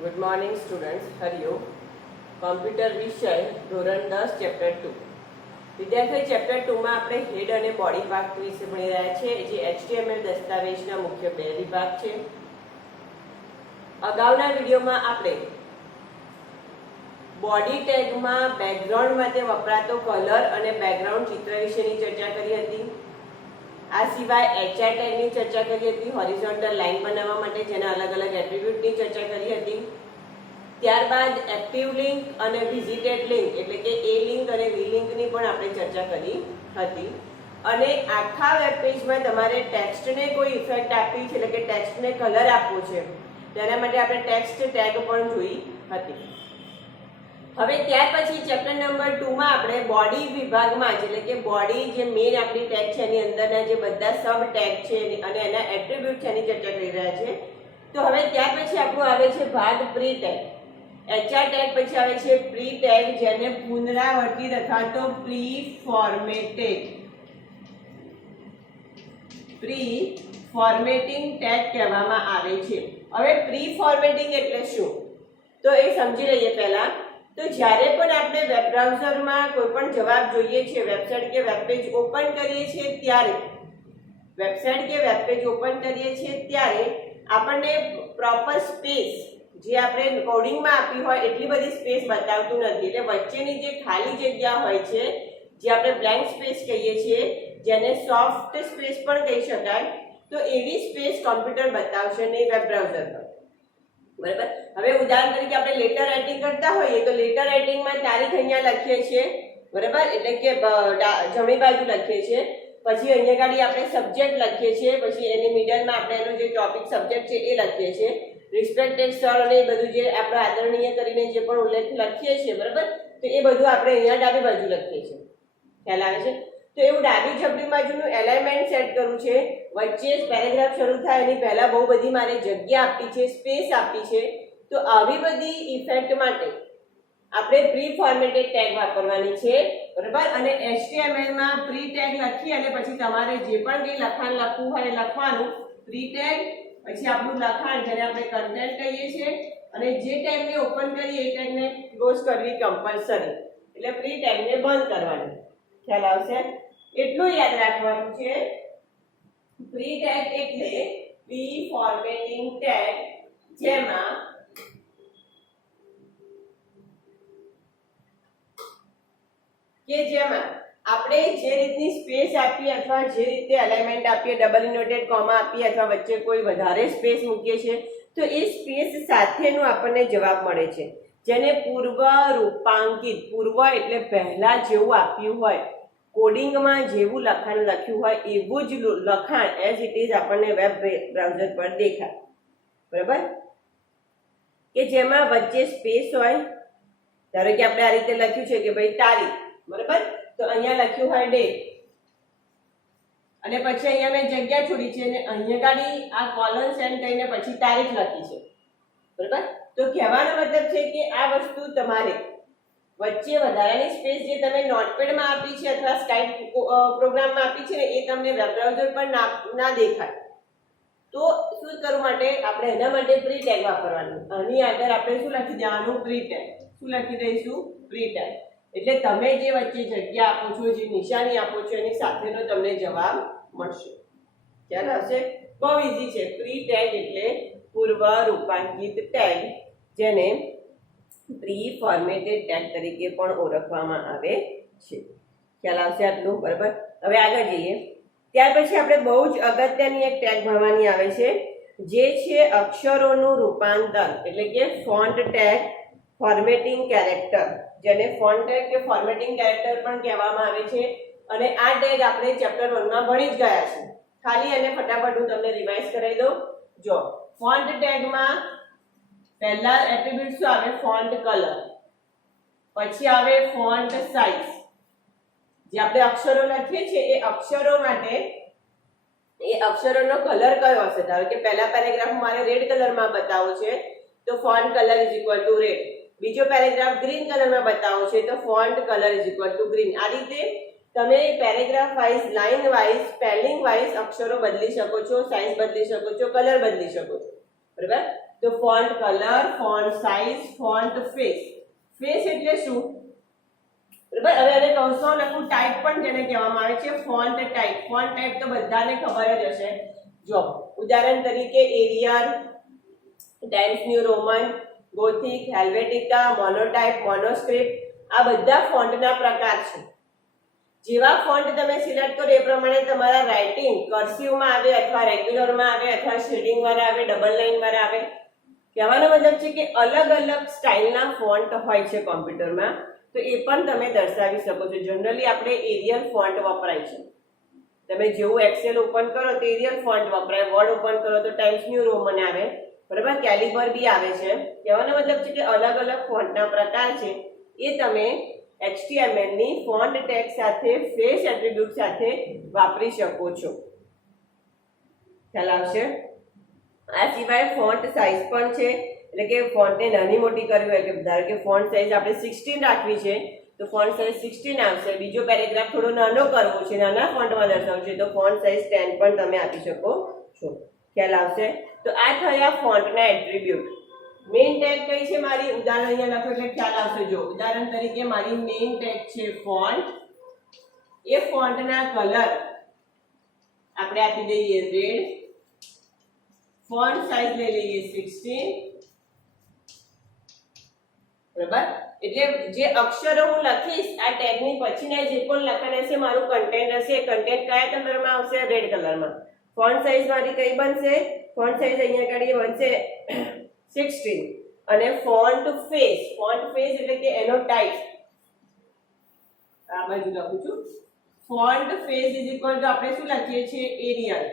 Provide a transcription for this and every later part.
Good morning students. Hariom. Computer વિષય ધોરણ 10 chapter 2. વિદ્યાર્થી ચેપ્ટર 2 માં આપણે હેડ અને બોડી ભાગ વિશે ભણી રહ્યા છીએ, જે HTML દસ્તાવેજના મુખ્ય બે વિભાગ છે. અગાઉના વિડીયોમાં આપણે બોડી ટેગમાં બેકગ્રાઉન્ડ માટે વપરાતો કલર અને બેકગ્રાઉન્ડ ચિત્ર વિશેની ચર્ચા કરી હતી. આ સિવાય HR ટેગની ચર્ચા કરી હતી, હોરિઝોન્ટલ લાઈન બનાવવા માટે જેના અલગ અલગ એટ્રીબ્યુટની ચર્ચા કરી હતી. ત્યારબાદ એક્ટિવ લિંક અને વિઝિટેડ લિંક એટલે કે એ લિંક અને વી લિંકની પણ આપણે ચર્ચા કરી હતી. અને આખા વેબ પેજમાં તમારે ટેક્સ્ટને કોઈ ઇફેક્ટ આપવી છે, એટલે કે ટેક્સ્ટને કલર આપવો છે, તેના માટે આપણે ટેક્સ્ટ ટેગ પણ જોઈ હતી. હવે ત્યાર પછી ચેપ્ટર નંબર 2 માં આપણે બોડી વિભાગમાં, એટલે કે બોડી જે મેઇન આપણી ટેગ છે એની અંદરના જે બધા સબ ટેગ છે અને એના એટ્રીબ્યુટ છે એની ચર્ચા કરી રહ્યા છે. તો હવે ત્યાર પછી આપણું આવે છે ભાગ પ્રી ટેગ. HR ટેગ પછી આવે છે પ્રી ટેગ, જેને પુનરાવર્તિત અથવા તો પ્રી ફોર્મેટિંગ ટેગ કહેવામાં આવે છે. હવે પ્રી ફોર્મેટિંગ એટલે શું, તો એ સમજી લઈએ પહેલા. તો જ્યારે પણ આપણે વેબ બ્રાઉઝરમાં કોઈ પણ જવાબ જોઈએ છે, વેબસાઇટ કે વેબ પેજ ઓપન કરીએ છીએ ત્યારે આપણને પ્રોપર સ્પેસ જે આપણે કોડિંગમાં આપી હોય એટલી બધી સ્પેસ બતાવતું નથી. એટલે વચ્ચેની જે ખાલી જગ્યા હોય છે, જે આપણે બ્લેન્ક સ્પેસ કહીએ છીએ, જેને સોફ્ટ સ્પેસ પણ કહી શકાય, તો એવી સ્પેસ કોમ્પ્યુટર બતાવશે નહીં વેબ બ્રાઉઝર પર. બરાબર. હવે ઉદાહરણ તરીકે આપણે લેટર રાઇટિંગ કરતા હોઈએ તો લેટર રાઇટિંગમાં તારીખ અહીંયા લખીએ છીએ, બરાબર, એટલે કે જમણી બાજુ લખીએ છીએ. પછી અહીંયા ગાડી આપણે સબ્જેક્ટ લખીએ છીએ, પછી એની મિડલમાં આપણે એનો જે ટોપિક સબ્જેક્ટ છે એ લખીએ છીએ. રિસ્પેક્ટેડ સર અને એ બધું જે આપણે આદરણીય કરીને જે પણ ઉલ્લેખ લખીએ છીએ, બરાબર, તો એ બધું આપણે અહીંયા ડાબી બાજુ લખીએ છીએ. ખ્યાલ આવે છે? તો એવું ડાબી જમણી બાજુનું એલાઇનમેન્ટ સેટ કરવું છે. વચ્ચે પેરેગ્રાફ શરૂ થાય એની પહેલા બહુ બધી મારે જગ્યા આપી છે, સ્પેસ આપી છે. તો આવી બધી ઇફેક્ટ માટે આપણે પ્રી ફોર્મેટેડ ટેગ વાપરવાની છે, બરાબર. અને HTML માં પ્રી ટેગ લખી અને પછી તમારે જે પણ કંઈ લખાણ લખવું હોય એ લખવાનું. પ્રી ટેગ પછી આપણું લખાણ જેને આપણે કન્ટેન્ટ કહીએ છીએ, અને જે ટેગને ઓપન કરીએ એ ટેગને ક્લોઝ કરવી કમ્પલસરી, એટલે પ્રી ટેગને બંધ કરવાની. ખ્યાલ આવશે? એટલું યાદ રાખવાનું છે. પ્રી ટેગ એટલે પ્રી ફોર્મેટિંગ ટેગ, જેમાં આપણે જે રીતની સ્પેસ આપીએ અથવા જે રીતે એલાઇનમેન્ટ આપીએ, ડબલ ઇન્વર્ટેડ કોમા આપીએ અથવા વચ્ચે કોઈ વધારે સ્પેસ મૂકીએ છીએ, તો એ સ્પેસ સાથેનો આપણને જવાબ મળે છે, જેને પૂર્વ રૂપાંકિત, પૂર્વ એટલે પહેલા જેવું આપ્યું હોય, કોડિંગમાં જેવું લખાણ લખ્યું હોય એવું જ લખાણ એઝ ઇટ ઇઝ આપણને વેબ બ્રાઉઝર પર દેખાય, બરાબર. કે જેમાં વચ્ચે સ્પેસ હોય. ધારો કે આપણે આ રીતે લખ્યું છે કે ભાઈ તારીખ, બરાબર, તો અહીંયા લખ્યું હોય ડેટ, અને પછી અહીંયા મેં જગ્યા છોડી છે અને અહીંયા ગાડી આ કોલન સેન્ડ કરીને પછી તારીખ લખી છે, બરાબર. તો કહેવાનો મતલબ છે કે આ વસ્તુ તમારે વચ્ચે વધારાની સ્પેસ જે તમે નોટપેડમાં આપી છે અથવા સ્કાઇપ પ્રોગ્રામમાં આપી છે ને, એ તમને વેબ બ્રાઉઝર પર ના દેખાય. તો શું કરવું માટે આપણે એના માટે પ્રી ટેગ વાપરવાનું. આની આગળ આપણે શું લખી દેવાનું? Pre tag. શું લખી દઈશું? Pre tag. એટલે તમે જે વચ્ચે જગ્યા આપો છો, જે નિશાની આપો છો, એની સાથેનો તમને જવાબ મળશે. ખ્યાલ આવશે? બહુ ઈઝી છે. પ્રી ટેગ એટલે પૂર્વ રૂપાંકિત ટેગ, જેને પ્રી ફોર્મેટેડ ટેગ તરીકે પણ ઓળખવામાં આવે છે. ખ્યાલ આવશે આટલું? બરાબર. હવે આગળ જઈએ. ત્યાર પછી આપણે બહુ જ અગત્યની એક ટેગ ભણવાની આવે છે, જે છે અક્ષરોનું રૂપાંતર, એટલે કે ફોન્ટ ટેગ, ફોર્મેટિંગ કેરેક્ટર, જેને ફોન્ટ ટેગ કે ફોર્મેટિંગ કેરેક્ટર પણ કહેવામાં આવે છે. અને આ ટેગ આપણે ચેપ્ટર 1 માં ભણી જ ગયા છે. ખાલી અને ફટાફટ હું તમને રિવાઇઝ કરાવી દઉં. જો ફોન્ટ ટેગમાં પહેલા એટ્રીબ્યુટ શું આવે? Font colour. પછી આવે ફોન્ટ સાઇઝ. જે આપણે અક્ષરો લખીએ છીએ એ અક્ષરો માટે એ અક્ષરોનો કલર કયો હશે? ધારો કે પહેલા પેરેગ્રાફ મારે રેડ કલરમાં બતાવો છે તો font colour is equal to red. બીજો પેરેગ્રાફ ગ્રીન કલરમાં બતાવો છે તો font colour is equal to green. આ રીતે તમે paragraph wise, line wise, spelling wise અક્ષરો બદલી શકો છો, સાઇઝ બદલી શકો છો, કલર બદલી શકો છો, બરાબર. તો font colour, font size, font face. Face એટલે શું? બરાબર. હવે એને કૌંસમાં લખું ટાઈપ પણ જેને કહેવામાં આવે છે ફોન્ટ ટાઈપ. ફોન્ટ ટાઈપ તો બધાને ખબર જ હશે. જો ઉદાહરણ તરીકે Arial, Times New Roman, Gothic, Helvetica, Monotype, Monoscript, આ બધા ફોન્ટના પ્રકાર છે. જેવા ફોન્ટ તમે સિલેક્ટ કરો એ પ્રમાણે તમારા રાઇટિંગ કર્સિવમાં આવે અથવા રેગ્યુલરમાં આવે અથવા શેડિંગ વાળા આવે, ડબલ લાઇન વાળા આવે. કહેવાનો મતલબ છે કે અલગ અલગ સ્ટાઇલના ફોન્ટ હોય છે કોમ્પ્યુટરમાં, તો એ પણ તમે દર્શાવી શકો છો. જનરલી આપણે એરિયલ ફોન્ટ વપરાય છે. તમે જેવું એક્સેલ ઓપન કરો તો એરિયલ ફોન્ટ વપરાય, વર્ડ ઓપન કરો તો ટાઈમ્સ ન્યુ રોમન આવે, બરાબર. કેલિબર બી આવે છે. કહેવાનો મતલબ છે કે અલગ અલગ ફોન્ટના પ્રકાર છે, એ તમે HTML ની ફોન્ટ ટેગ સાથે, ફેસ એટ્રીબ્યુટ સાથે વાપરી શકો છો. ખ્યાલ આવશે? આ સિવાય ફોન્ટ સાઇઝ પણ છે, એટલે કે ફોન્ટને નાની મોટી કરવી હોય, કે ધારો કે ફોન્ટ સાઇઝ આપણે 16 રાખવી છે તો ફોન્ટ સાઇઝ 16 આવશે. બીજો પેરેગ્રાફ થોડો નાનો કરવો છે, નાના ફોન્ટમાં દર્શાવવું છે તો ફોન્ટ સાઇઝ 10 પણ તમે આપી શકો છો. ખ્યાલ આવશે? તો આ થયા ફોન્ટના એટ્રીબ્યુટ. મેઇન ટેગ કઈ છે મારી? ઉદાહરણ અહીંયા લખો એટલે ખ્યાલ આવશે. જો ઉદાહરણ તરીકે મારી મેઇન ટેગ છે ફોન્ટ. એ ફોન્ટના કલર આપણે આપી દઈએ રેડ. ફોન્ટ સાઇઝ લઈ લઈએ 16, બરાબર. એટલે જે અક્ષરો હું લખીશ આ ટેગની પછીના જે પણ લખાણ હશે, મારું કન્ટેન્ટ હશે, એ કન્ટેન્ટ કયા કલરમાં આવશે? રેડ કલરમાં. ફોન્ટ સાઇઝ મારી કઈ બનશે? ફોન્ટ સાઇઝ અહીંયા આગળ બનશે 16. અને ફોન્ટ ફેસ, ફોન્ટ ફેસ એટલે કે એનો ટાઈપ આ બાજુ લખું છું. Font face is equal to આપણે શું લખીએ છીએ? એરિયલ.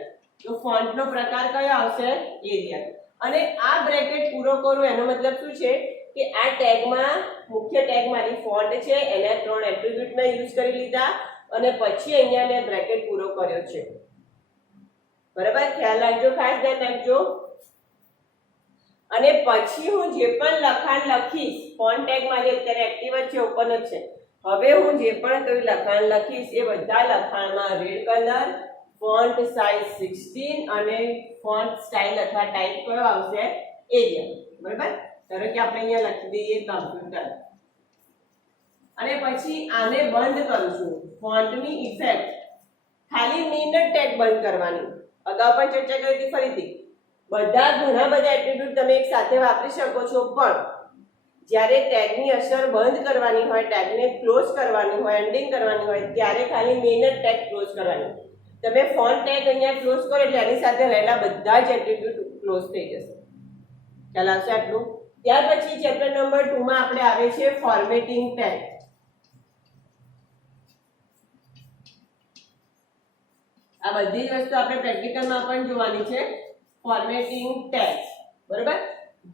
તો ફોન્ટનો પ્રકાર કયો આવશે? એરિયલ. અને આ બ્રેકેટ પૂરો કરું એનો મતલબ શું છે કે આ ટેગમાં મુખ્ય ટેગ મારી ફોન્ટ છે, એના 3 એટ્રીબ્યુટ મેં યુઝ કરી લીધા અને પછી અહીંયા મેં બ્રેકેટ પૂરો કર્યો છે. બરાબર. ખ્યાલ રાખજો, ખાસ ધ્યાન રાખજો. અને પછી હું જે પણ લખાણ લખીશ, ફોન્ટ ટેગ મારી અત્યારે એક્ટિવ જ છે, ઓપન જ છે. હવે હું જે પણ કોઈ લખાણ લખીશ એ બધા લખાણમાં રેડ કલર, ફોન્ટ સાઇઝ 16 અને ફોન્ટ સ્ટાઇલ અથવા ટાઈપ કયો આવશે? એરિયલ. બરાબર. ધારો કે આપણે અહીંયા લખી દઈએ કમ્પ્યુટર. અને પછી આને બંધ કરું છું. ફોન્ટની ઇફેક્ટ ખાલી મેઇન ટેગ બંધ કરવાની. અગાઉ પણ ચર્ચા કરી હતી, ફરીથી ઘણા બધા એટ્રીબ્યુટ તમે એક સાથે વાપરી શકો છો, પણ જ્યારે ટેગની અસર બંધ કરવાની હોય, ટેગને ક્લોઝ કરવાની હોય, એન્ડિંગ કરવાની હોય, ત્યારે ખાલી મેઇન ટેગ ક્લોઝ કરવાની. તમે ફોન્ટ ટેગ અહીંયા ક્લોઝ કરો એટલે એની સાથે રહેલા બધા જ એટ્રીબ્યુટ ક્લોઝ થઈ જશે. ખ્યાલ આવશે આટલું? ત્યાર પછી ચેપ્ટર નંબર 2 માં આપણે આવે છે ફોર્મેટિંગ ટેગ. આ બધી જ વસ્તુ આપણે પ્રેક્ટિકલમાં પણ જોવાની છે. ફોર્મેટિંગ ટેગ, બરાબર.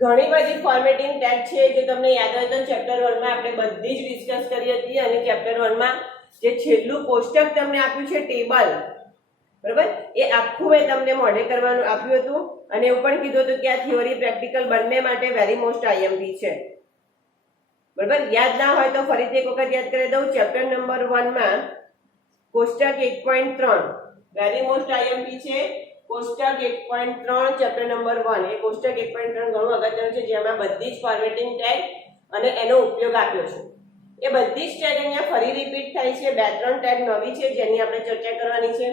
ઘણી બધી ફોર્મેટિંગ ટેગ છે જે તમને યાદ હોય તો ચેપ્ટર 1 માં આપણે બધી જ ડિસ્કસ કરી હતી. અને ચેપ્ટર 1 માં જે છેલ્લું કોષ્ટક તમને આપ્યું છે ટેબલ, બરાબર, એ આખું મેં તમને મોડે કરવાનું આપ્યું હતું અને એવું પણ કીધું હતું કે આ થિયરી પ્રેક્ટિકલ બંને માટે વેરી મોસ્ટ IMP છે. બરાબર. યાદ ના હોય તો ફરીથી એક વખત યાદ કરી દઉં. ચેપ્ટર નંબર 1 માં કોષ્ટક 1.3 વેરી મોસ્ટ IMP છે. કોષ્ટક 1.3 ચેપ્ટર નંબર 1. એ કોષ્ટક 1.3 ઘણું અગત્યનું છે, જેમાં બધી જ ફોર્મેટિંગ ટેગ અને એનો ઉપયોગ આપ્યો છે. એ બધી જ ટેગ અહીંયા ફરી રિપીટ થાય છે. 2-3 ટેગ નવી છે જેની આપણે ચર્ચા કરવાની છે.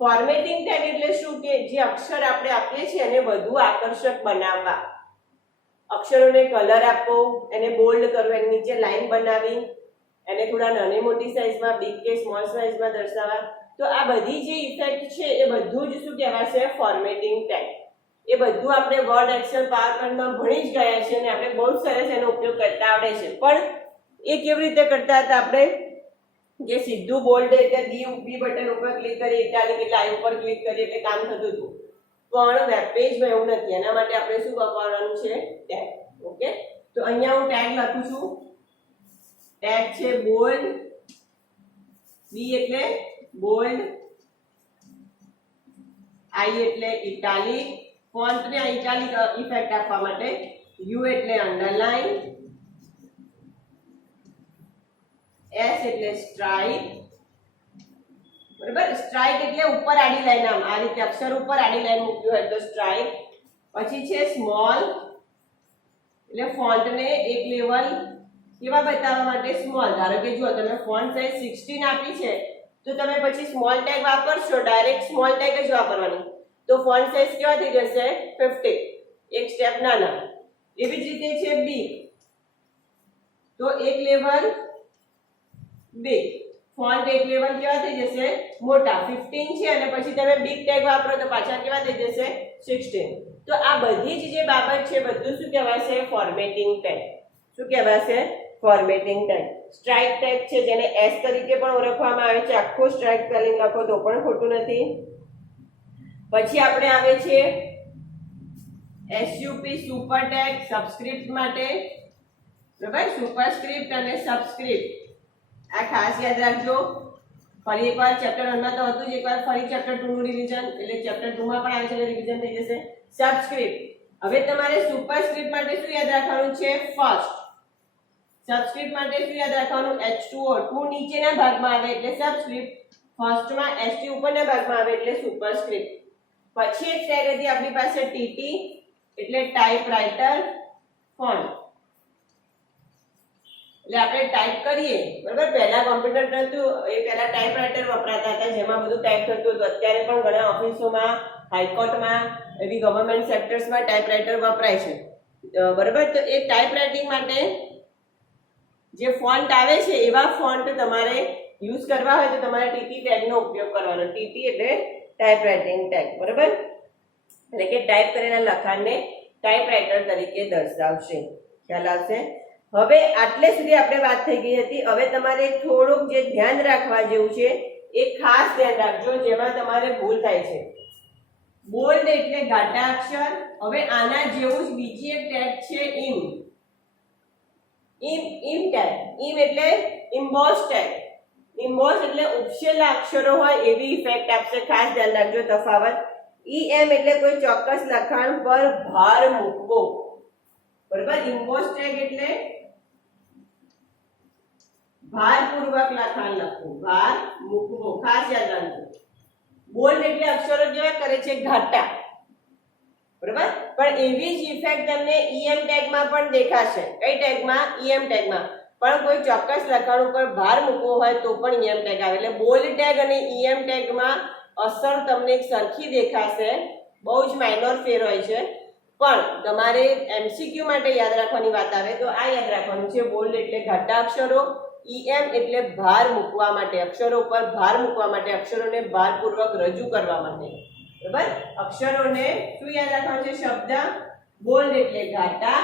ફોર્મેટિંગ ટેગ એટલે શું? કે જે અક્ષર આપણે આપીએ છીએ એને વધુ આકર્ષક બનાવવા. અક્ષરોને કલર આપવો, એને બોલ્ડ કરવો, એની નીચે લાઈન બનાવી, એને થોડા નાની મોટી સાઈઝમાં, બિગ કે સ્મોલ સાઈઝમાં દર્શાવવા. તો આ બધી જે ઇફેક્ટ છે એ બધું જ શું કહેવાશે? Formatting tag. એ બધું આપણે વર્ડ, એક્સેલ, પાવરપોઈન્ટમાં ભણી જ ગયા છે અને આપણે બહુ સરસ એનો ઉપયોગ કરતા આવડે છે. પણ એ કેવી રીતે કરતા હતા આપણે? જે સીધું બોલ્ડ એટલે બી બટન ઉપર ક્લિક કરી, ઇટાલિક એટલે આઈ ઉપર ક્લિક કરી એટલે કામ થતું હતું. પણ વેબ પેજમાં એવું નથી. એના માટે આપણે શું વાપરવાનું છે? ટેગ. ઓકે. તો અહીંયા હું ટેગ લખું છું. ટેગ છે બોલ્ડ. બી એટલે બોલ્ડ, આઈ એટલે ઇટાલિક, ફોન્ટને ઇટાલિક ઇફેક્ટ આપવા માટે, યુ એટલે અંડરલાઇન, એસ એટલે સ્ટ્રાઇક, બરાબર. સ્ટ્રાઇક એટલે ઉપર આડી લાઈન, આમ આ રીતે અક્ષર ઉપર આડી લાઈન મૂક્યું હોય તો સ્ટ્રાઇક. પછી છે સ્મોલ, એટલે ફોન્ટને એક લેવલ કેવા બતાવવા માટે સ્મોલ. ધારો કે જો તમે ફોન્ટ સાઇઝ 16 આપી છે તો તમે પછી સ્મોલ ટેગ વાપરશો, ડાયરેક્ટ સ્મોલ ટેગ જ વાપરવાની, તો ફોન્ટ સાઇઝ કેવા થઈ જશે 15, એક સ્ટેપ નાના. એવી જ રીતે છે બિગ, તો એક લેવલ બિગ, ફોન્ટ એક લેવલ કેવા થઈ જશે મોટા, 15 છે અને પછી તમે બિગ ટેગ વાપરો તો પાછા કેવા થઈ જશે 16. તો આ બધી જ જે બાબત છે બધું શું કહેવાશે ફોર્મેટિંગ ટેગ. શું કહેવાશે ફોર્મેટિંગ ટેગ. સ્ટ્રાઇક ટેગ છે જેને એસ તરીકે પણ ઓળખવામાં આવે છે, આખો સ્ટ્રાઇક સ્પેલિંગ લખો તો પણ ખોટું નથી. પછી આપણે આવે છે એસયુપી સુપર ટેગ સબસ્ક્રિપ્ટ માટે, બરાબર, સુપરસ્ક્રિપ્ટ અને સબસ્ક્રિપ્ટ આ ખાસ યાદ રાખજો. ફરી એકવાર ચેપ્ટર 1 માં તો હતું જ, એકવાર ફરી ચેપ્ટર 2 નું રિવિઝન, એટલે ચેપ્ટર 2 માં પણ આવે છે એટલે રિવિઝન થઈ જશે. સબસ્ક્રિપ્ટ, હવે તમારે સુપરસ્ક્રિપ્ટ માટે શું યાદ રાખવાનું છે ફર્સ્ટ, સબસ્ક્રિપ્ટ માટે શું યાદ રાખવાનું H2O, 2 નીચેના ભાગમાં આવે એટલે સબસ્ક્રિપ્ટ, ફર્સ્ટમાં ST ઉપરના ભાગમાં આવે એટલે સુપરસ્ક્રિપ્ટ. પછી એક ટેગ હતી આપણી પાસે TT એટલે ટાઇપરાઇટર ફોન્ટ, એટલે આપણે ટાઈપ કરીએ, બરાબર, પહેલા કોમ્પ્યુટર નહોતું એ પહેલા ટાઇપરાઇટર વપરાતા હતા જેમાં બધું ટાઈપ થતું હતું. અત્યારે પણ ઘણા ઓફિસોમાં, હાઈકોર્ટમાં, એવી ગવર્નમેન્ટ સેક્ટર્સમાં ટાઇપરાઇટર વપરાય છે, બરાબર. તો એ ટાઇપરાઇટિંગ માટે જે ફોન્ટ આવે છે એવા ફોન્ટ તમારે યુઝ કરવા હોય તો તમારે TT ટેગનો ઉપયોગ કરવાનો. TT એટલે ટાઇપરાઇટિંગ ટેગ, બરાબર, એટલે કે ટાઈપ કરેલા લખાણને ટાઇપરાઇટર તરીકે દર્શાવશે. ખ્યાલ આવશે? હવે આટલે સુધી આપણે વાત થઈ ગઈ હતી. હવે તમારે થોડુંક જે ધ્યાન રાખવા જેવું છે એ ખાસ ધ્યાન રાખજો, જેમાં તમારે ભૂલ થાય છે. બોલ્ડ એટલે ઘાટા અક્ષર. હવે આના જેવું જ બીજી એક ટેગ છે ઇમ. ઇમ ટેગ, ઇમ એટલે ઇમ્બોસ ટેગ. ઇમ્બોસ એટલે ઉપસેલા અક્ષરો હોય એવી ઇફેક્ટ આપશે, ખાસ ધ્યાન રાખજો તફાવત. EM એટલે કોઈ ચોક્કસ લખાણ પર ભાર મૂકવો, બરાબર. ઇમ્બોસ ટેગ એટલે ભારપૂર્વક લખાણ લખવું, ભાર મૂકવો, ખાસ યાદ રાખજો. બોલ્ડ એટલે અક્ષરો કેવા કરે છે ઘાટા, બરાબર. પણ એવી જ ઇફેક્ટ તમને EM ટેગમાં પણ દેખાશે. કઈ ટેગમાં? EM ટેગમાં. પણ કોઈ ચોક્કસ લખાણ ઉપર ભાર મૂકવો હોય તો પણ EM ટેગ આવે. એટલે બોલ્ડ ટેગ અને EM ટેગમાં અસર તમને સરખી દેખાશે, બહુ જ માઇનોર ફેર હોય છે. પણ તમારે MCQ માટે યાદ રાખવાની વાત આવે તો આ યાદ રાખવાનું છે, બોલ્ડ એટલે ઘાટા અક્ષરો, EM એટલે ભાર મૂકવા માટે, અક્ષરો પર ભાર મૂકવા માટે, અક્ષરોને ભારપૂર્વક રજૂ કરવા માટે, બરાબર. અક્ષરોને શું યાદ રાખવાનું છે શબ્દ? બોલ્ડ એટલે ઘાટા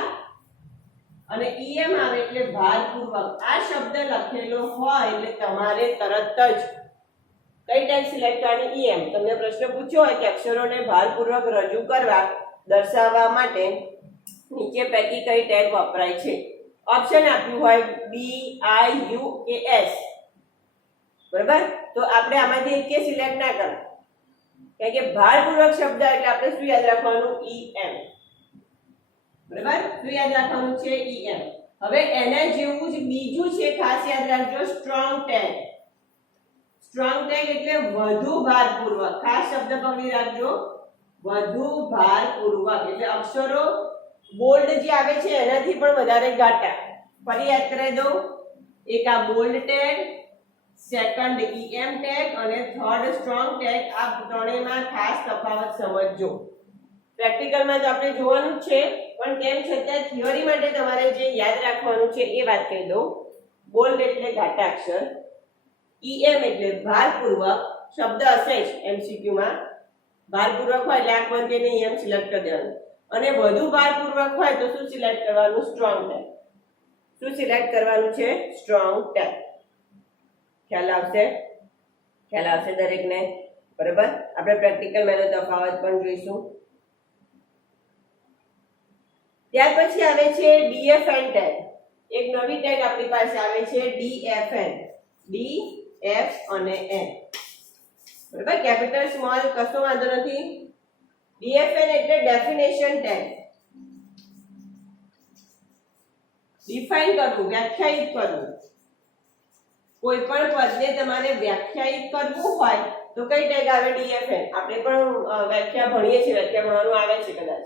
અને EM આવે એટલે ભારપૂર્વક. આ શબ્દ લખેલો હોય એટલે તમારે તરત જ કઈ ટેગ સિલેક્ટ કરવાની? EM. તમને પ્રશ્ન પૂછ્યો હોય કે અક્ષરોને ભારપૂર્વક રજૂ કરવા, દર્શાવવા માટે નીચે પૈકી કઈ ટેગ વપરાય છે? ઓપ્શન આપ્યું હોય B, I, U કે S, બરાબર. તો આપણે આમાંથી એક સિલેક્ટ ના કરો, કારણ કે ભારપૂર્વક શબ્દ એટલે આપણે શું યાદ રાખવાનું? EM, બરાબર. શું યાદ રાખવાનું છે? EM. હવે એના જેવું જ બીજું છે, ખાસ યાદ રાખજો, સ્ટ્રોંગ ટેગ. સ્ટ્રોંગ ટેગ એટલે વધુ ભારપૂર્વક. ખાસ શબ્દ પકડી રાખજો, વધુ ભારપૂર્વક એટલે અક્ષરો બોલ્ડ જે આવે છે એનાથી પણ વધારે ઘાટા. ફરી યાદ કરાવી દઉં, એક આ bold tag, second EM tag અને થર્ડ સ્ટ્રોંગ ટેગ. આ ત્રણેયમાં ખાસ તફાવત સમજજો. પ્રેક્ટિકલમાં તો આપણે જોવાનું જ છે, પણ તેમ છતાં થિયરી માટે તમારે જે યાદ રાખવાનું છે એ વાત કહી દઉં. બોલ્ડ એટલે ઘાટા અક્ષર, EM એટલે ભારપૂર્વક. શબ્દ હશે જ MCQ માં, ભારપૂર્વક હોય એટલે આંખ બંધ કરીને EM સિલેક્ટ કરી દેવાનું. અને વધુ ભારપૂર્વક હોય તો શું સિલેક્ટ કરવાનું? Strong tag. શું સિલેક્ટ કરવાનું છે? Strong tag. ખ્યાલ આવશે? ખ્યાલ આવશે દરેકને, બરાબર. આપણે પ્રેક્ટિકલ મેનો તફાવત પણ જોઈશું. ત્યાર પછી આવે છે DFN ટેગ. એક નવી ટેગ આપણી પાસે આવે છે DFN. D, F અને N, બરાબર. કેપિટલ સ્મોલ કશો વાંધો નથી. DFN એટલે ડેફિનેશન ટેગ. ડિફાઇન કરવું, વ્યાખ્યાયિત કરવું. કોઈ પણ પદને તમારે વ્યાખ્યાયિત કરવું હોય તો કઈ ટેગ આવે? DFN. આપણે પણ વ્યાખ્યા ભણીએ છીએ, વ્યાખ્યા ભણવાનું આવે છે કદાચ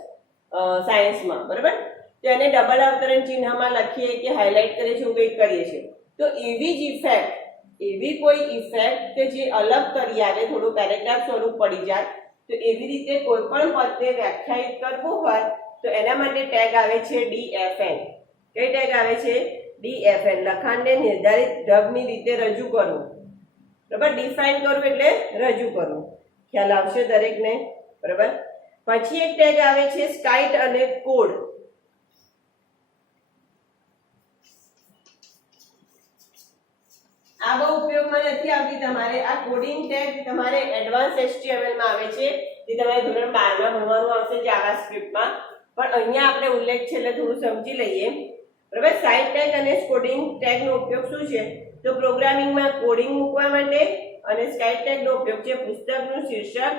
સાયન્સમાં, બરાબર. તો એને ડબલ અવતરણ ચિહ્નમાં લખીએ કે હાઇલાઇટ કરીએ છીએ, કંઈક કરીએ છીએ. તો એવી જ ઇફેક્ટ, એવી કોઈ ઇફેક્ટ કે જે અલગ કરી આવે, થોડું પેરેગ્રાફ સ્વરૂપ પડી જાય, તો એવી રીતે કોઈ પણ પદને વ્યાખ્યાયિત કરવું હોય તો એના માટે ટેગ આવે છે DFN. કઈ ટેગ આવે છે? DFN. લખાણને નિર્ધારિત ઢબની રીતે રજૂ કરવું. બરાબર, ડિફાઇન કરવું એટલે રજૂ કરવું. ખ્યાલ આવશે દરેકને? બરાબર. પછી એક ટેગ આવે છે સ્કાઇટ અને કોડ. આ બહુ ઉપયોગમાં નથી આવતી તમારે. આ કોડિંગ ટેગ તમારે એડવાન્સ HTML માં આવે છે, જે તમારે ધોરણ 12 માં ભણવાનું આવશે જાવાસ્ક્રિપ્ટમાં. પણ અહીંયા આપણે ઉલ્લેખ છે એટલે થોડું સમજી લઈએ. બરાબર. સાઇડ ટેગ અને કોડિંગ ટેગનો ઉપયોગ શું છે? તો પ્રોગ્રામિંગમાં કોડિંગ મૂકવા માટે, અને સ્કાઇટ ટેગનો ઉપયોગ છે પુસ્તકનું શીર્ષક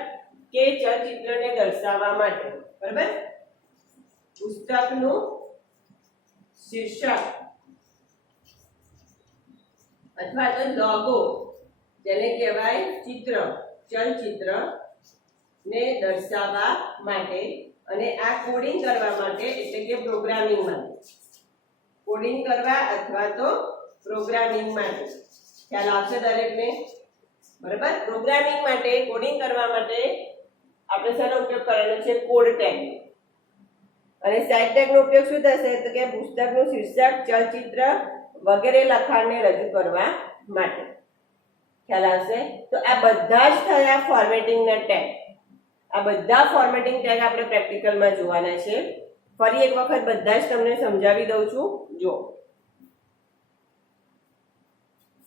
કે ચલચિત્રને દર્શાવવા માટે. બરાબર. પુસ્તકનું શીર્ષક અથવા તો લોગો, જેને કહેવાય ચિત્ર, ચલચિત્ર ને દર્શાવવા માટે, અને આ કોડિંગ કરવા માટે એટલે કે પ્રોગ્રામિંગ માટે. કોડિંગ કરવા અથવા તો પ્રોગ્રામિંગ માટે. ખ્યાલ આવશે દરેકને? બરાબર. પ્રોગ્રામિંગ માટે, કોડિંગ કરવા માટે આપણે શેનો ઉપયોગ કરવાનો છે? Code tag. અને સાઇડ ટેગનો ઉપયોગ શું થશે? તો કે પુસ્તકનું શીર્ષક, ચલચિત્ર વગેરે લખાણને રજૂ કરવા માટે. ખ્યાલ આવશે? તો આ બધા જ થયા ફોર્મેટિંગના ટેગ. આ બધા ફોર્મેટિંગ ટેગ આપણે પ્રેક્ટિકલમાં જોવાના છે. ફરી એક વખત બધા જ તમને સમજાવી દઉં છું. જો,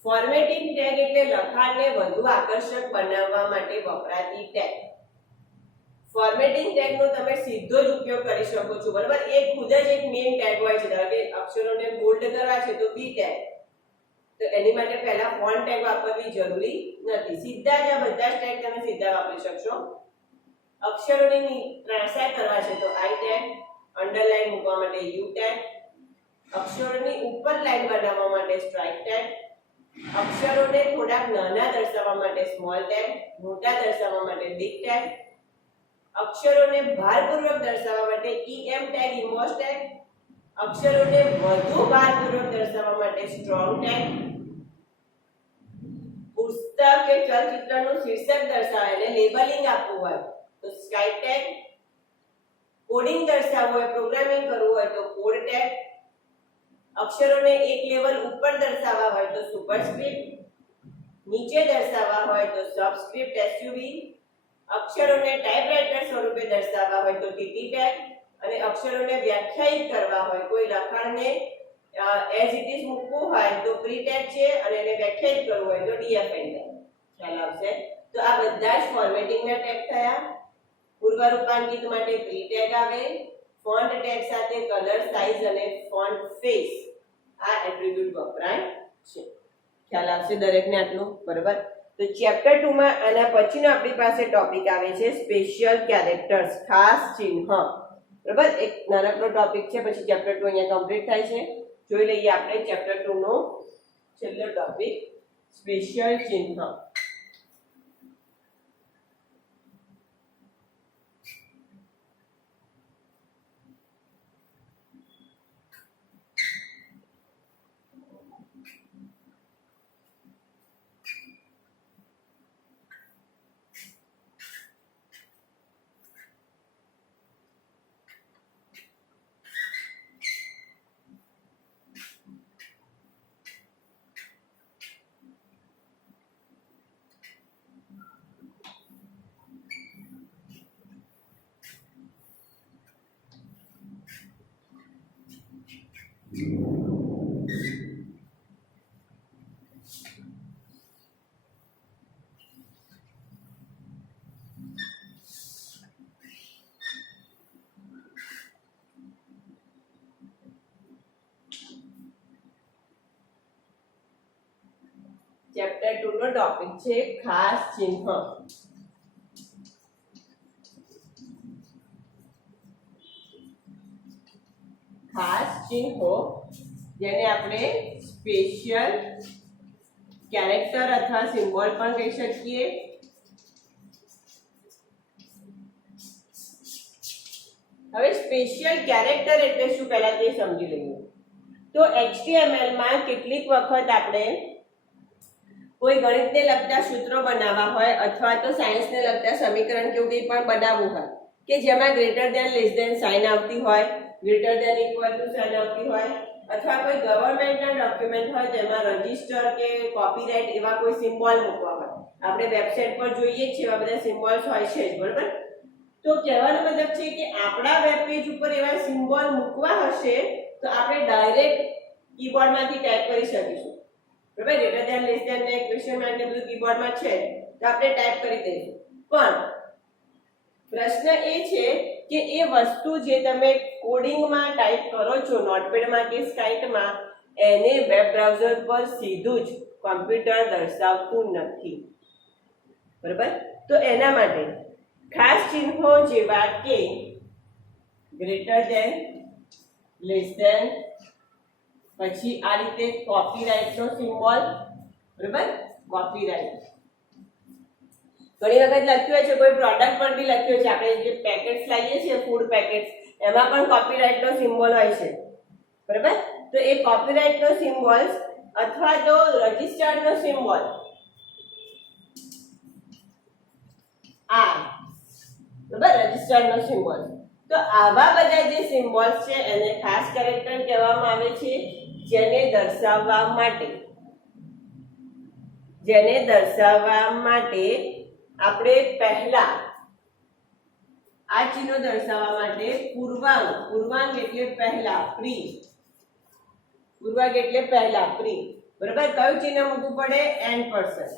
ફોર્મેટિંગ ટેગ એટલે લખાણને વધુ આકર્ષક બનાવવા માટે વપરાતી ટેગ. ફોર્મેટિંગ ટેગનો તમે સીધો જ ઉપયોગ કરી શકો છો. બરાબર. એક ખુદ જ એક મેઇન ટેગ હોય છે. ધારો કે અક્ષરોને બોલ્ડ કરવા છે તો B ટેગ. તો એની માટે પહેલા ફોન્ટ ટેગ વાપરવી જરૂરી નથી. સીધા જ આ બધા જ ટેગ તમે સીધા વાપરી શકશો. અક્ષરોની ત્રાંસા કરવા છે તો I ટેગ, અંડરલાઈન મૂકવા માટે U ટેગ, અક્ષરોની ઉપર લાઈન બનાવવા માટે સ્ટ્રાઇક ટેગ, અક્ષરોને થોડાક નાના દર્શાવવા માટે સ્મોલ ટેગ, મોટા દર્શાવવા માટે બિગ ટેગ, અક્ષરોને ભારપૂર્વક દર્શાવવા માટે EM ટેગ, ઇમોસ ટેગ, અક્ષરોને વધુ ભારપૂર્વક દર્શાવવા માટે સ્ટ્રોંગ ટેગ, પુસ્તક કે ચલચિત્રનું શીર્ષક દર્શાવે અને લેબલિંગ આપવું હોય તો સ્કાઇટ ટેગ, કોડિંગ દર્શાવવું હોય, પ્રોગ્રામિંગ કરવું હોય તો કોડ ટેગ, અક્ષરોને એક લેવલ ઉપર દર્શાવવા હોય તો સુપરસ્ક્રિપ્ટ, નીચે દર્શાવવા હોય તો સબસ્ક્રિપ્ટ SUB, અક્ષરોને ટાઇપરાઇટર સ્વરૂપે દર્શાવવા હોય તો TT ટેગ, અને અક્ષરોને વ્યાખ્યાયિત કરવા હોય, કોઈ લખાણને એઝ ઇટ ઇઝ મૂકવું હોય તો પ્રી ટેગ છે, અને એને વ્યાખ્યાયિત કરવું હોય તો DFN ટેગ. ખ્યાલ આવશે? તો આ બધા જ ફોર્મેટિંગના ટેગ થયા. પૂર્વ રૂપાંકિત માટે પ્રી ટેગ આવે. ફોન્ટ ટેગ સાથે કલર, સાઇઝ અને ફોન્ટ ફેસ આ એટ્રીબ્યુટ વપરાય છે. ખ્યાલ આવશે દરેકને આટલું? બરાબર. તો ચેપ્ટર 2 માં આના પછીનો આપણી પાસે ટોપિક આવે છે સ્પેશિયલ કેરેક્ટર્સ, ખાસ ચિહ્ન. બરાબર. એક નાનકડો ટોપિક છે, પછી ચેપ્ટર 2 અહીંયા કમ્પ્લીટ થાય છે. જોઈ લઈએ આપણે ચેપ્ટર 2 નો છેલ્લો ટોપિક, સ્પેશિયલ ચિહ્ન. ચેપ્ટર 2 નો ટોપિક છે ખાસ ચિહ્ન. ખાસ ચિહ્નો જેને આપણે સ્પેશિયલ કેરેક્ટર અથવા સિમ્બોલ પણ કહી શકીએ. હવે સ્પેશિયલ કેરેક્ટર એટલે શું પહેલા તે સમજી લઈએ. તો HTML માં કેટલીક વખત આપણે કોઈ ગણિતને લગતા સૂત્રો બનાવવા હોય અથવા તો સાયન્સને લગતા સમીકરણ કે એવું કંઈ પણ બનાવવું હોય કે જેમાં greater than less than sign આવતી હોય, greater than equal to sign આવતી હોય, અથવા કોઈ ગવર્મેન્ટના ડોક્યુમેન્ટ હોય જેમાં રજિસ્ટર કે કોપીરાઇટ એવા કોઈ સિમ્બોલ મૂકવા હોય. આપણે વેબસાઇટ પર જોઈએ છીએ એવા બધા સિમ્બોલ્સ હોય છે જ, બરાબર. તો કહેવાનો મતલબ છે કે આપણા વેબ પેજ ઉપર એવા સિમ્બોલ મૂકવા હશે તો આપણે ડાયરેક્ટ કીબોર્ડમાંથી ટાઈપ કરી શકીશું, બરાબર. ગ્રેટર ધેન લેસ ધેન ને ક્વેશ્ચન માર્ક ને બધું કીબોર્ડમાં છે તો આપણે ટાઈપ કરી દઈશું. પણ પ્રશ્ન એ છે કે એ વસ્તુ જે તમે કોડિંગમાં ટાઈપ કરો છો નોટપેડમાં કે સ્કાઇટમાં, એને વેબ બ્રાઉઝર પર સીધું જ કમ્પ્યુટર દર્શાવતું નથી, બરાબર. તો એના માટે ખાસ ચિહ્નો જેવા કે ગ્રેટર ધેન, લેસ ધેન, પછી આ રીતે કોપીરાઇટનો સિમ્બોલ, બરાબર. કોપીરાઇટ ઘણી વખત લખ્યું હોય છે, કોઈ પ્રોડક્ટ પર બી લખ્યું છે, આપણે જે પેકેટ્સ લાવીએ છીએ ફૂડ પેકેટ્સ એમાં પણ કોપીરાઇટનો સિમ્બોલ હોય છે, બરાબર. તો એ કોપીરાઇટનો સિમ્બોલ અથવા તો રજિસ્ટર્ડનો સિમ્બોલ આ, બરાબર, રજિસ્ટર્ડનો સિમ્બોલ. તો આવા બધા જે સિમ્બોલ્સ છે એને ખાસ કેરેક્ટર કહેવામાં આવે છે, જેને દર્શાવવા માટે આપણે પહેલા આ ચિહ્નો દર્શાવવા માટે પૂર્વાંગ એટલે પહેલા, પૂર્વાંગ એટલે પહેલા, બરાબર. કયું ચિહ્ન મૂકવું પડે? And person.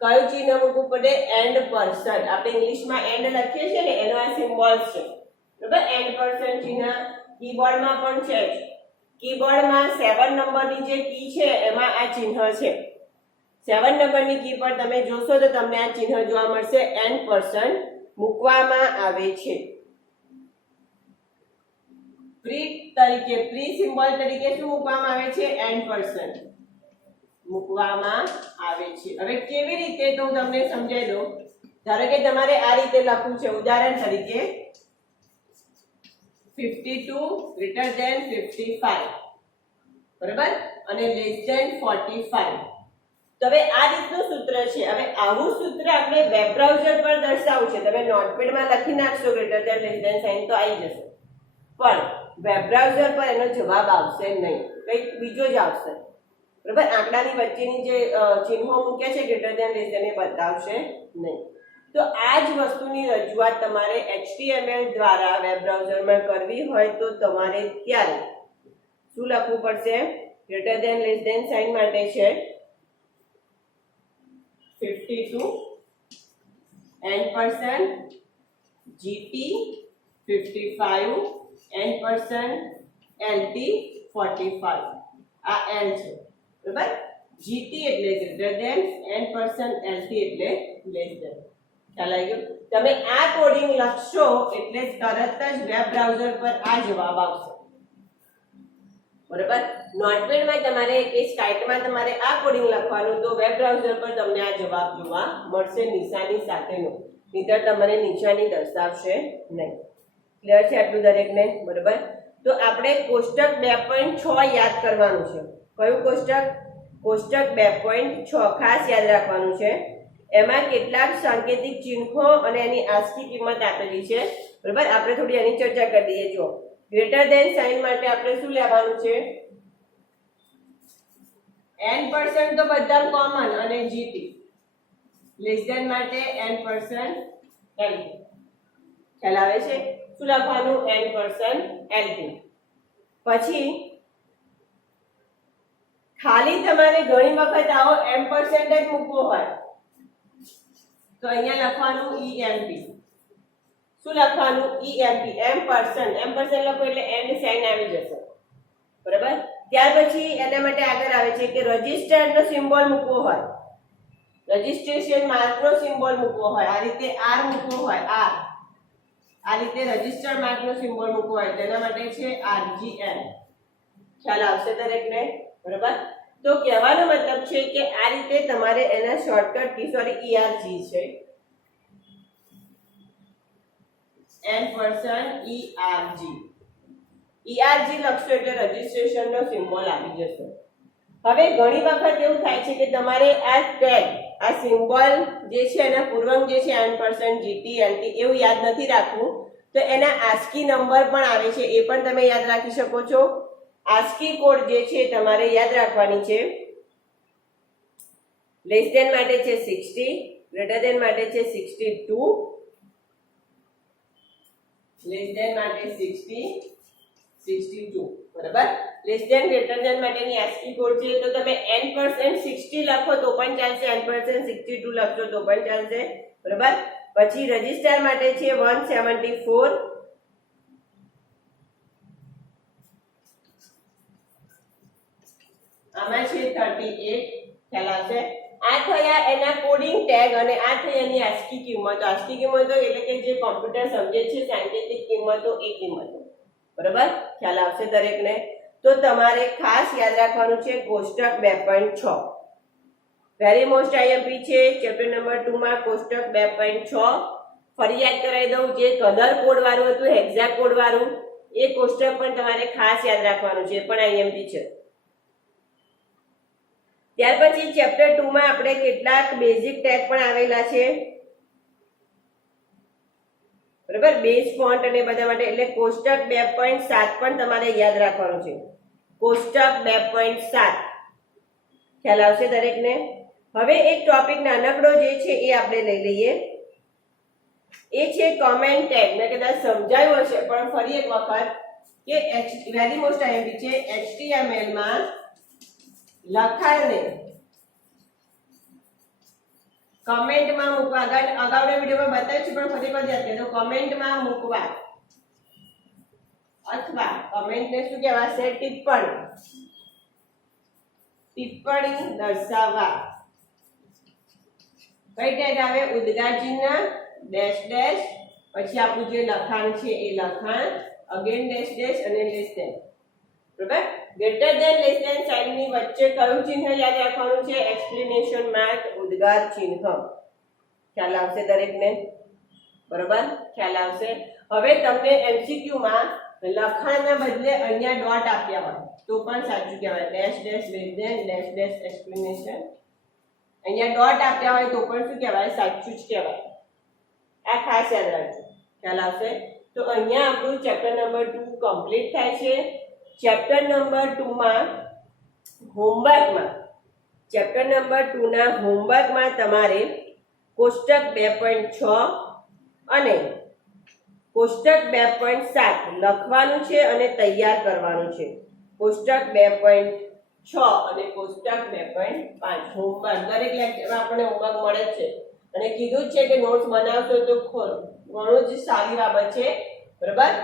કયું ચિહ્ન મૂકવું પડે? And person. આપણે ઇંગ્લિશમાં એન્ડ લખીએ છીએ ને એનો આ સિમ્બોલ છે, બરાબર. એન્ડ પર્સન ચિહ્ન કીબોર્ડમાં પણ છે જ. કીબોર્ડમાં 7 નંબરની જે કી છે એમાં આ ચિહ્ન છે. 7 નંબરની કી પર તમે જોશો તો તમને આ ચિહ્ન જોવા મળશે. એન્ડ પર્સન મૂકવામાં આવે છે. પ્રી સિમ્બોલ તરીકે શું મૂકવામાં આવે છે? એન્ડ પર્સન મૂકવામાં આવે છે. હવે કેવી રીતે તો હું તમને સમજાવી દઉં. ધારો કે તમારે આ રીતે લખવું છે, ઉદાહરણ તરીકે 52 ગ્રેટર ધેન 55, બરાબર, અને લેસ ધેન 45. તો હવે આ રીતનું સૂત્ર છે. હવે આવું સૂત્ર આપણે વેબ બ્રાઉઝર પર દર્શાવવું છે. તમે નોટપેડમાં લખી નાખશો greater than less than sign તો આવી જશે, પણ વેબ બ્રાઉઝર પર એનો જવાબ આવશે નહીં, કંઈક બીજો જ આવશે, બરાબર. આંકડાની વચ્ચેની જે ચિહ્નો મૂક્યા છે ગ્રેટર ધેન લેસ ધેન એ બતાવશે નહીં. તો આ જ વસ્તુની રજૂઆત તમારે HTML દ્વારા વેબ બ્રાઉઝરમાં કરવી હોય તો તમારે ત્યારે શું લખવું પડશે? Greater than less than sign માટે છે 52 n percent GT 55 n percent LT 45. આ L છે, બરાબર. GT એટલે greater than, n percent LT એટલે લેસ ધેન. ખ્યાલ આવી ગયો? તમે આ કોડિંગ લખશો એટલે તરત જ વેબ બ્રાઉઝર પર આ જવાબ આવશે, બરાબર. નોટપેડમાં તમારે કે સ્કાઇટમાં તમારે આ કોડિંગ લખવાનું તો વેબ બ્રાઉઝર પર તમને આ જવાબ જોવા મળશે નિશાની સાથેનો, નહીંતર તમને નિશાની દર્શાવશે નહીં. ક્લિયર છે આટલું દરેકને? બરાબર. તો આપણે કોષ્ટક 2.6 યાદ કરવાનું છે. કયું કોષ્ટક? કોષ્ટક 2.6 ખાસ યાદ રાખવાનું છે. એમાં કેટલાક સાંકેતિક ચિહ્નો અને એની આસ્કી કિંમત આપેલી છે, બરાબર. આપણે થોડી એની ચર્ચા કરી દઈએ. જો ગ્રેટર ધેન સાઇન માટે આપણે શું લેવાનું છે? n percent તો બધા કોમન અને GT. લેસ ધેન માટે n percent LT. ખ્યાલ આવે છે? શું લખવાનું? n percent LT. પછી ખાલી તમારે ઘણી વખત આવો m percent જ મૂકવો હોય તો અહીંયા લખવાનું EMP. શું લખવાનું? EMP. m percent લખો એટલે એન્ડ સાઇન આવી જશે, બરાબર. ત્યાર પછી એના માટે આગળ આવે છે કે રજિસ્ટર્ડનો સિમ્બોલ મૂકવો હોય, રજિસ્ટ્રેશન માર્કનો સિમ્બોલ મૂકવો હોય, આ રીતે R મૂકવો હોય, R આ રીતે રજિસ્ટર્ડ માર્કનો સિમ્બોલ મૂકવો હોય તેના માટે છે RGN. ખ્યાલ આવશે દરેકને? બરાબર. તો કહેવાનો મતલબ છે કે આ રીતે તમારે એના શોર્ટકટ કી ERG છે n% ERG લખશો એટલે રજીસ્ટ્રેશનનો સિમ્બોલ આવી જશે. હવે ઘણી વખત એવું થાય છે કે તમારે આ ટેગ આ સિમ્બોલ જે છે એના પૂર્વક જે છે n% GT LT એવું યાદ નથી રાખવું, તો એના ASCII નંબર પણ આવે છે, એ પણ તમે યાદ રાખી શકો છો. ASCII કોડ જે છે તમારે યાદ રાખવાની છે. લેસ ધેન માટે છે 60, ગ્રેટર ધેન માટે છે 62, લેસ ધેન માટે 60 62, બરાબર. લેસ ધેન ગ્રેટર ધેન માટેની ASCII કોડ છે તો તમે n% 60 લખો તો પણ ચાલશે, n% 62 લખશો તો પણ ચાલશે, બરાબર. પછી રજિસ્ટર માટે છે 174, આમાં છે 38, ખ્યાલ આવશે. આ થયા એના કોડિંગ ટેગ અને આ થઈ એની ASCII કિંમતો. ASCII કિંમતો એટલે કે જે કોમ્પ્યુટર સમજે છે સાયન્ટિફિક કિંમતો, એ કિંમતો, બરાબર. ખ્યાલ આવશે દરેકને. તો તમારે ખાસ યાદ રાખવાનું છે કોષ્ટક 2.6 વેરી મોસ્ટ IMP છે ચેપ્ટર નંબર 2 માં કોષ્ટક 2.6. ફરી યાદ કરાવી દઉં, જે કલર કોડ વાળું હતું હેક્ઝા કોડ વાળું એ કોષ્ટક પણ તમારે ખાસ યાદ રાખવાનું છે, પણ IMP છે. ત્યાર પછી ચેપ્ટર 2 માં આપણે કેટલાક બેઝિક ટેગ પણ આવેલા છે, બરાબર. બેઝ ફોન્ટ અને બધા માટે, એટલે કોષ્ટક 2.7 પણ તમારે યાદ રાખવાનું છે. કોષ્ટક 2.7 ખ્યાલ આવશે દરેકને. હવે એક ટોપિક નાનકડો જે છે એ આપણે લઈ લઈએ, એ છે કમેન્ટ ટેગ. મેં કદાચ સમજાયું હશે પણ ફરી એક વખત કે વેરી મોસ્ટ IMP છે. HTML માં લખાણને કમેન્ટમાં મૂકવા, અગાઉના વિડીયોમાં બતાવ્યું છે પણ ફરી યાદ કરીએ તો કમેન્ટમાં મૂકવા અથવા કમેન્ટને શું કહેવાશે, ટિપ્પણી દર્શાવવા. કઈ ટેગ આવે, ઉદ્ગાર ચિહ્ન, ડેશ ડેશ, પછી આપણું જે લખાણ છે એ લખાણ, અગેન ડેશ ડેશ અને લેસ ધેન, બરાબર. ગ્રેટર ધેન લેસ ધેન સાઇનની વચ્ચે કયું ચિહ્ન યાદ રાખવાનું છે, એક્સપ્લેનેશન માર્ક, ઉદ્ગાર ચિહ્ન. ખ્યાલ આવશે દરેકને, બરાબર. ખ્યાલ આવશે. હવે તમને MCQ માં લખાણના બદલે અહીંયા ડોટ આપ્યા હોય તો પણ સાચું કહેવાય, dash dash less than dash dash explanation. અહીંયા ડોટ આપ્યા હોય તો પણ શું કહેવાય, સાચું જ કહેવાય. આ ખાસ યાદ રાખજો, ખ્યાલ આવશે. તો અહીંયા આપણું ચેપ્ટર નંબર 2 કમ્પ્લીટ થાય છે. ચેપ્ટર નંબર 2 માં હોમવર્કમાં, ચેપ્ટર નંબર 2 ના હોમવર્કમાં તમારે કોષ્ટક 2.6 અને કોષ્ટક 2.7 લખવાનું છે અને તૈયાર કરવાનું છે. કોષ્ટક 2.6 અને કોષ્ટક 2.5 હોમવર્ક. દરેક લેક્ચરમાં આપણને હોમવર્ક મળે છે અને કીધું જ છે કે નોટ્સ બનાવશો તો ઘણું જ સારી બાબત છે, બરાબર.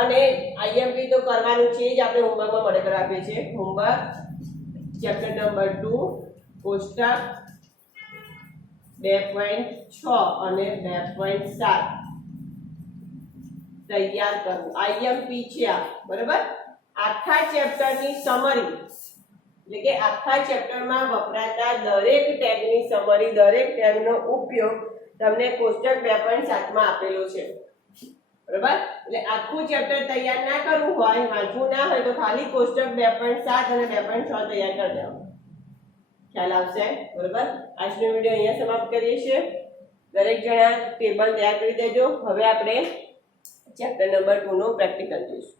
અને IMP તો કરવાનું છે જ, આપણે હોમવર્કમાં મળે કરવા આપીએ છીએ. હોમવર્ક ચેપ્ટર નંબર 2 કોષ્ટક 2.6 અને 2.7 તૈયાર કરવું. IMP છે આ, બરાબર. આખા ચેપ્ટરની સમરી, એટલે કે આખા ચેપ્ટરમાં વપરાતા દરેક ટેગની સમરી, દરેક ટેગનો ઉપયોગ તમને કોષ્ટક 2.7 માં આપેલો છે, બરાબર. એટલે આખું ચેપ્ટર તૈયાર ના કરવું હોય, વાંચવું ના હોય તો ખાલી કોષ્ટક 2.7 અને 2.6 તૈયાર કરી દેવાનું. ખ્યાલ આવશે, બરાબર. આજનો વિડીયો અહીંયા સમાપ્ત કરીએ છીએ. દરેક જણા ટેબલ તૈયાર કરી દેજો. હવે આપણે ચેપ્ટર નંબર 2 નો પ્રેક્ટિકલ જોઈશું.